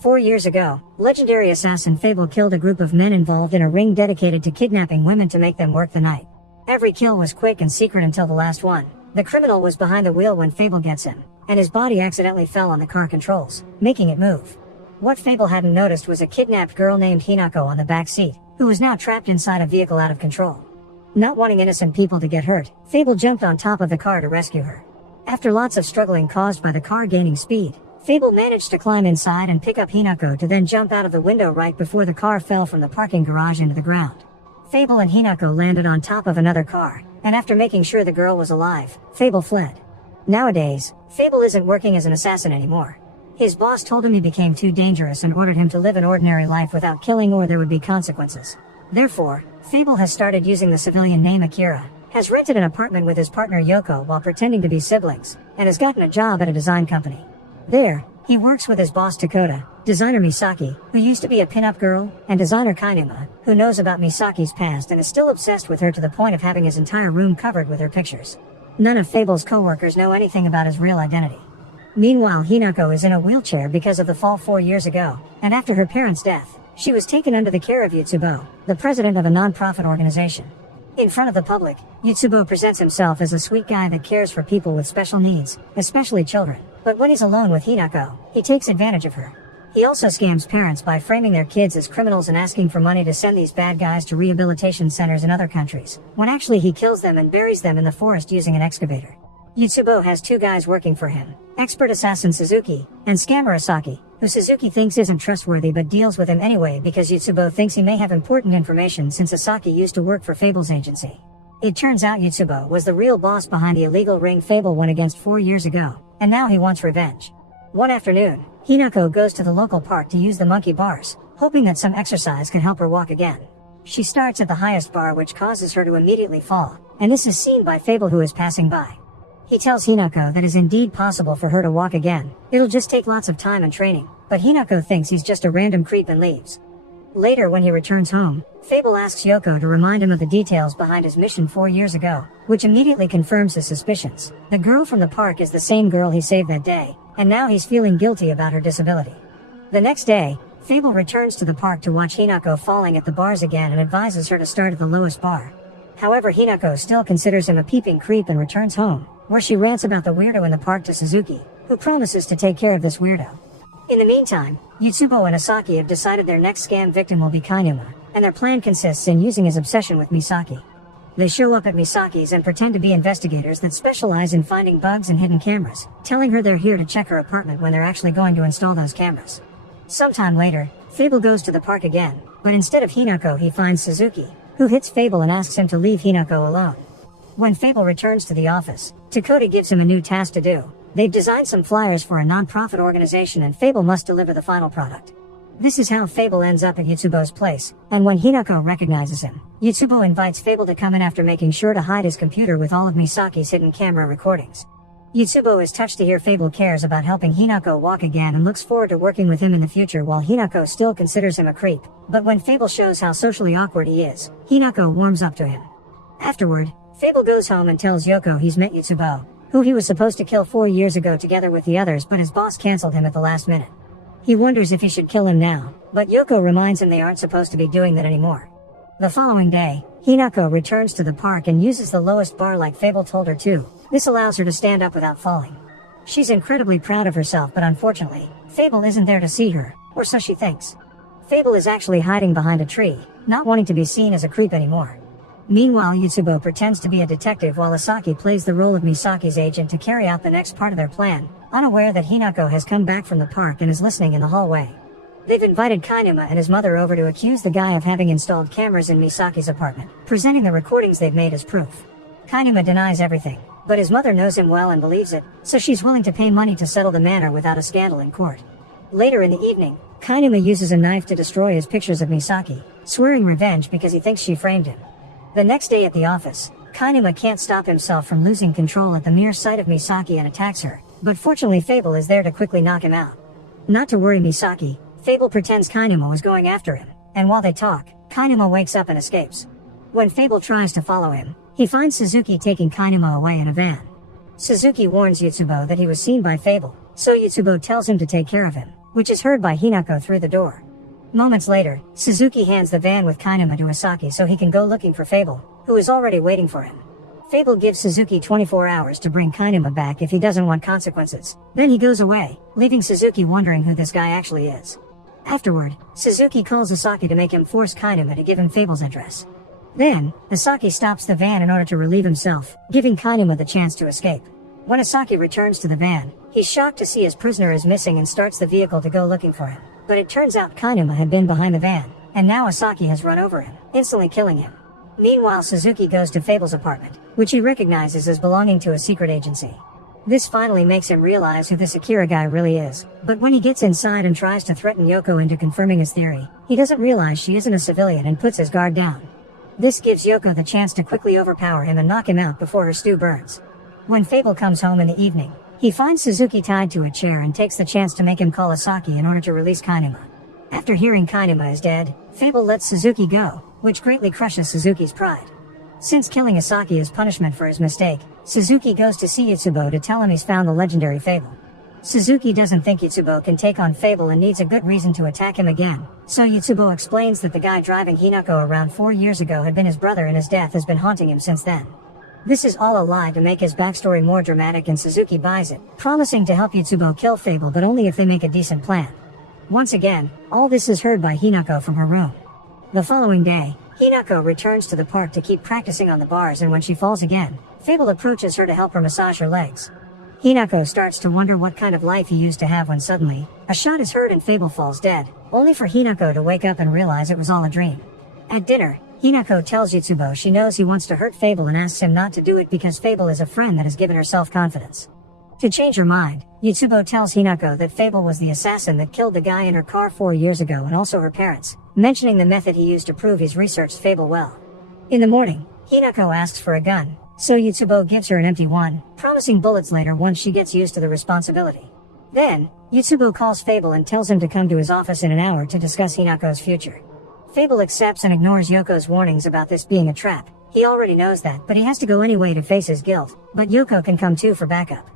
4 years ago, legendary assassin Fable killed a group of men involved in a ring dedicated to kidnapping women to make them work the night. Every kill was quick and secret until the last one. The criminal was behind the wheel when Fable gets him, and his body accidentally fell on the car controls, making it move. What Fable hadn't noticed was a kidnapped girl named Hinako on the back seat, who was now trapped inside a vehicle out of control. Not wanting innocent people to get hurt, Fable jumped on top of the car to rescue her. After lots of struggling caused by the car gaining speed, Fable managed to climb inside and pick up Hinako to then jump out of the window right before the car fell from the parking garage into the ground. Fable and Hinako landed on top of another car, and after making sure the girl was alive, Fable fled. Nowadays, Fable isn't working as an assassin anymore. His boss told him he became too dangerous and ordered him to live an ordinary life without killing or there would be consequences. Therefore, Fable has started using the civilian name Akira, has rented an apartment with his partner Yoko while pretending to be siblings, and has gotten a job at a design company. There, he works with his boss Takota, designer Misaki, who used to be a pin-up girl, and designer Kainuma, who knows about Misaki's past and is still obsessed with her to the point of having his entire room covered with her pictures. None of Fable's co-workers know anything about his real identity. Meanwhile, Hinako is in a wheelchair because of the fall 4 years ago, and after her parents' death, she was taken under the care of Yutsubo, the president of a non-profit organization. In front of the public, Yutsubo presents himself as a sweet guy that cares for people with special needs, especially children. But when he's alone with Hinako, he takes advantage of her. He also scams parents by framing their kids as criminals and asking for money to send these bad guys to rehabilitation centers in other countries, when actually he kills them and buries them in the forest using an excavator. Yutsubo has two guys working for him, expert assassin Suzuki, and scammer Asaki, who Suzuki thinks isn't trustworthy but deals with him anyway because Yutsubo thinks he may have important information since Asaki used to work for Fable's agency. It turns out Yutsubo was the real boss behind the illegal ring Fable went against 4 years ago, and now he wants revenge. One afternoon, Hinako goes to the local park to use the monkey bars, hoping that some exercise can help her walk again. She starts at the highest bar, which causes her to immediately fall, and this is seen by Fable, who is passing by. He tells Hinako that it is indeed possible for her to walk again. It'll just take lots of time and training, but Hinako thinks he's just a random creep and leaves. Later, when he returns home, Fable asks Yoko to remind him of the details behind his mission 4 years ago, which immediately confirms his suspicions. The girl from the park is the same girl he saved that day, and now he's feeling guilty about her disability. The next day, Fable returns to the park to watch Hinako falling at the bars again and advises her to start at the lowest bar. However, Hinako still considers him a peeping creep and returns home, where she rants about the weirdo in the park to Suzuki, who promises to take care of this weirdo. In the meantime, Yutsubo and Asaki have decided their next scam victim will be Kainuma, and their plan consists in using his obsession with Misaki. They show up at Misaki's and pretend to be investigators that specialize in finding bugs and hidden cameras, telling her they're here to check her apartment when they're actually going to install those cameras. Sometime later, Fable goes to the park again, but instead of Hinako he finds Suzuki, who hits Fable and asks him to leave Hinako alone. When Fable returns to the office, Takota gives him a new task to do. They've designed some flyers for a non-profit organization and Fable must deliver the final product. This is how Fable ends up at Yutsubo's place, and when Hinako recognizes him, Yutsubo invites Fable to come in after making sure to hide his computer with all of Misaki's hidden camera recordings. Yutsubo is touched to hear Fable cares about helping Hinako walk again and looks forward to working with him in the future, while Hinako still considers him a creep. But when Fable shows how socially awkward he is, Hinako warms up to him. Afterward, Fable goes home and tells Yoko he's met Yutsubo, who he was supposed to kill 4 years ago together with the others, but his boss canceled him at the last minute. He wonders if he should kill him now, but Yoko reminds him they aren't supposed to be doing that anymore. The following day, Hinako returns to the park and uses the lowest bar like Fable told her to. This allows her to stand up without falling. She's incredibly proud of herself, but unfortunately, Fable isn't there to see her, or so she thinks. Fable is actually hiding behind a tree, not wanting to be seen as a creep anymore. Meanwhile, Yutsubo pretends to be a detective while Asaki plays the role of Misaki's agent to carry out the next part of their plan, unaware that Hinako has come back from the park and is listening in the hallway. They've invited Kainuma and his mother over to accuse the guy of having installed cameras in Misaki's apartment, presenting the recordings they've made as proof. Kainuma denies everything, but his mother knows him well and believes it, so she's willing to pay money to settle the matter without a scandal in court. Later in the evening, Kainuma uses a knife to destroy his pictures of Misaki, swearing revenge because he thinks she framed him. The next day at the office, Kainuma can't stop himself from losing control at the mere sight of Misaki and attacks her, but fortunately Fable is there to quickly knock him out. Not to worry Misaki, Fable pretends Kainuma was going after him, and while they talk, Kainuma wakes up and escapes. When Fable tries to follow him, he finds Suzuki taking Kainuma away in a van. Suzuki warns Yutsubo that he was seen by Fable, so Yutsubo tells him to take care of him. which is heard by Hinako through the door. Moments later, Suzuki hands the van with Kainuma to Asaki so he can go looking for Fable, who is already waiting for him. Fable gives Suzuki 24 hours to bring Kainuma back if he doesn't want consequences. Then he goes away, leaving Suzuki wondering who this guy actually is. Afterward, Suzuki calls Asaki to make him force Kainuma to give him Fable's address. Then, Asaki stops the van in order to relieve himself, giving Kainuma the chance to escape. When Asaki returns to the van, he's shocked to see his prisoner is missing and starts the vehicle to go looking for him. But it turns out Kainuma had been behind the van, and now Asaki has run over him, instantly killing him. Meanwhile, Suzuki goes to Fable's apartment, which he recognizes as belonging to a secret agency. This finally makes him realize who this Akira guy really is, but when he gets inside and tries to threaten Yoko into confirming his theory, he doesn't realize she isn't a civilian and puts his guard down. This gives Yoko the chance to quickly overpower him and knock him out before her stew burns. When Fable comes home in the evening, he finds Suzuki tied to a chair and takes the chance to make him call Asaki in order to release Kainuma. After hearing Kainuma is dead, Fable lets Suzuki go, which greatly crushes Suzuki's pride. Since killing Asaki is punishment for his mistake, Suzuki goes to see Yutsubo to tell him he's found the legendary Fable. Suzuki doesn't think Yutsubo can take on Fable and needs a good reason to attack him again, so Yutsubo explains that the guy driving Hinako around 4 years ago had been his brother and his death has been haunting him since then. This is all a lie to make his backstory more dramatic, and Suzuki buys it, promising to help Yutsubo kill Fable but only if they make a decent plan. Once again, all this is heard by Hinako from her room. The following day, Hinako returns to the park to keep practicing on the bars, and when she falls again, Fable approaches her to help her massage her legs. Hinako starts to wonder what kind of life he used to have when suddenly, a shot is heard and Fable falls dead, only for Hinako to wake up and realize it was all a dream. At dinner, Hinako tells Yutsubo she knows he wants to hurt Fable and asks him not to do it because Fable is a friend that has given her self-confidence. To change her mind, Yutsubo tells Hinako that Fable was the assassin that killed the guy in her car 4 years ago and also her parents, mentioning the method he used to prove he's researched Fable well. In the morning, Hinako asks for a gun, so Yutsubo gives her an empty one, promising bullets later once she gets used to the responsibility. Then, Yutsubo calls Fable and tells him to come to his office in an hour to discuss Hinako's future. Fable accepts and ignores Yoko's warnings about this being a trap. He already knows that, but he has to go anyway to face his guilt, but Yoko can come too for backup.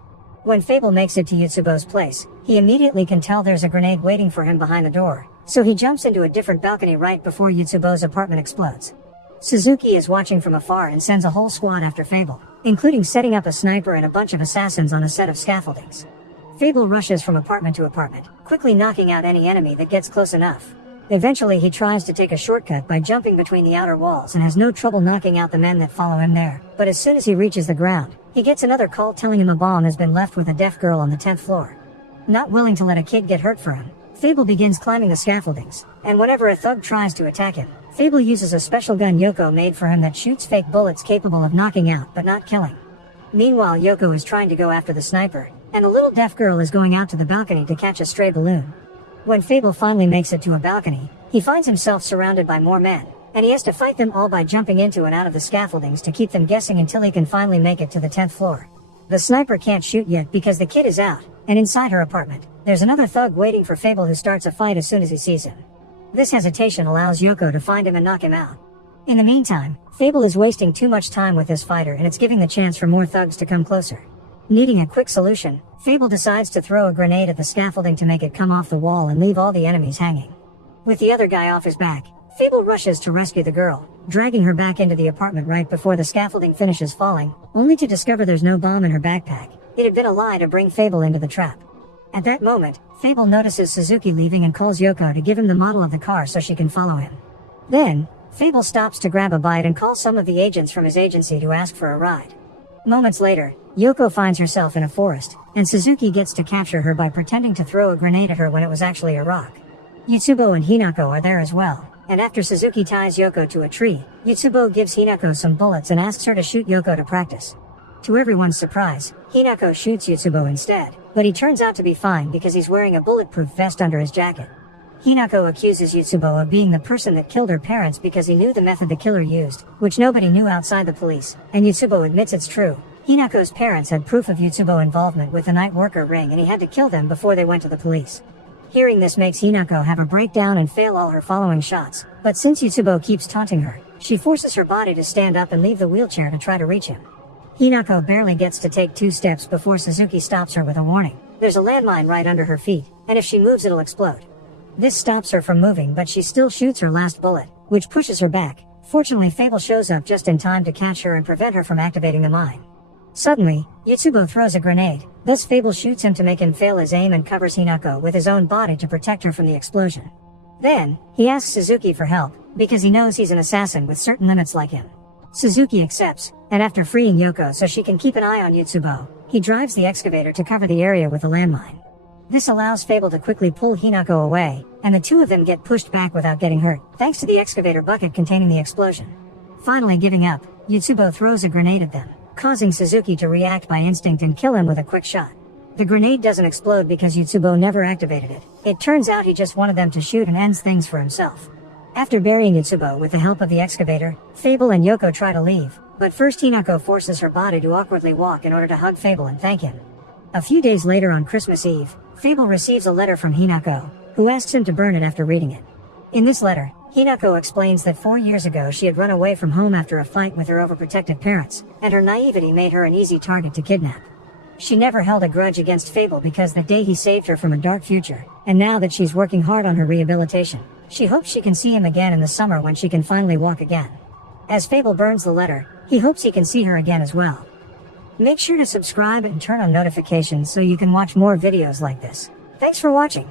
When Fable makes it to Yutsubo's place, he immediately can tell there's a grenade waiting for him behind the door, so he jumps into a different balcony right before Yutsubo's apartment explodes. Suzuki is watching from afar and sends a whole squad after Fable, including setting up a sniper and a bunch of assassins on a set of scaffoldings. Fable rushes from apartment to apartment, quickly knocking out any enemy that gets close enough. Eventually he tries to take a shortcut by jumping between the outer walls and has no trouble knocking out the men that follow him there, but as soon as he reaches the ground, he gets another call telling him a bomb has been left with a deaf girl on the 10th floor. Not willing to let a kid get hurt for him, Fable begins climbing the scaffoldings, and whenever a thug tries to attack him, Fable uses a special gun Yoko made for him that shoots fake bullets capable of knocking out but not killing. Meanwhile, Yoko is trying to go after the sniper, and the little deaf girl is going out to the balcony to catch a stray balloon. When Fable finally makes it to a balcony, he finds himself surrounded by more men, and he has to fight them all by jumping into and out of the scaffoldings to keep them guessing until he can finally make it to the 10th floor. The sniper can't shoot yet because the kid is out, and inside her apartment, there's another thug waiting for Fable who starts a fight as soon as he sees him. This hesitation allows Yoko to find him and knock him out. In the meantime, Fable is wasting too much time with this fighter and it's giving the chance for more thugs to come closer. Needing a quick solution, Fable decides to throw a grenade at the scaffolding to make it come off the wall and leave all the enemies hanging. With the other guy off his back, Fable rushes to rescue the girl, dragging her back into the apartment right before the scaffolding finishes falling, only to discover there's no bomb in her backpack. It had been a lie to bring Fable into the trap. At that moment, Fable notices Suzuki leaving and calls Yoko to give him the model of the car so she can follow him. Then, Fable stops to grab a bite and calls some of the agents from his agency to ask for a ride. Moments later, Yoko finds herself in a forest, and Suzuki gets to capture her by pretending to throw a grenade at her when it was actually a rock. Yutsubo and Hinako are there as well, and after Suzuki ties Yoko to a tree, Yutsubo gives Hinako some bullets and asks her to shoot Yoko to practice. To everyone's surprise, Hinako shoots Yutsubo instead, but he turns out to be fine because he's wearing a bulletproof vest under his jacket. Hinako accuses Yutsubo of being the person that killed her parents because he knew the method the killer used, which nobody knew outside the police, and Yutsubo admits it's true. Hinako's parents had proof of Yutsubo involvement with the night worker ring and he had to kill them before they went to the police. Hearing this makes Hinako have a breakdown and fail all her following shots, but since Yutsubo keeps taunting her, she forces her body to stand up and leave the wheelchair to try to reach him. Hinako barely gets to take 2 steps before Suzuki stops her with a warning. There's a landmine right under her feet, and if she moves it'll explode. This stops her from moving, but she still shoots her last bullet, which pushes her back. Fortunately, Fable shows up just in time to catch her and prevent her from activating the mine. Suddenly, Yotsubo throws a grenade, thus Fable shoots him to make him fail his aim and covers Hinako with his own body to protect her from the explosion. Then, he asks Suzuki for help, because he knows he's an assassin with certain limits like him. Suzuki accepts, and after freeing Yoko so she can keep an eye on Yotsubo, he drives the excavator to cover the area with a landmine. This allows Fable to quickly pull Hinako away, and the two of them get pushed back without getting hurt, thanks to the excavator bucket containing the explosion. Finally giving up, Yotsubo throws a grenade at them, causing Suzuki to react by instinct and kill him with a quick shot. The grenade doesn't explode because Yotsubo never activated it. It turns out he just wanted them to shoot and ends things for himself. After burying Yotsubo with the help of the excavator, Fable and Yoko try to leave, but first Hinako forces her body to awkwardly walk in order to hug Fable and thank him. A few days later on Christmas Eve, Fable receives a letter from Hinako, who asks him to burn it after reading it. In this letter, Hinako explains that 4 years ago she had run away from home after a fight with her overprotective parents, and her naivety made her an easy target to kidnap. She never held a grudge against Fable because that day he saved her from a dark future, and now that she's working hard on her rehabilitation, she hopes she can see him again in the summer when she can finally walk again. As Fable burns the letter, he hopes he can see her again as well. Make sure to subscribe and turn on notifications so you can watch more videos like this. Thanks for watching.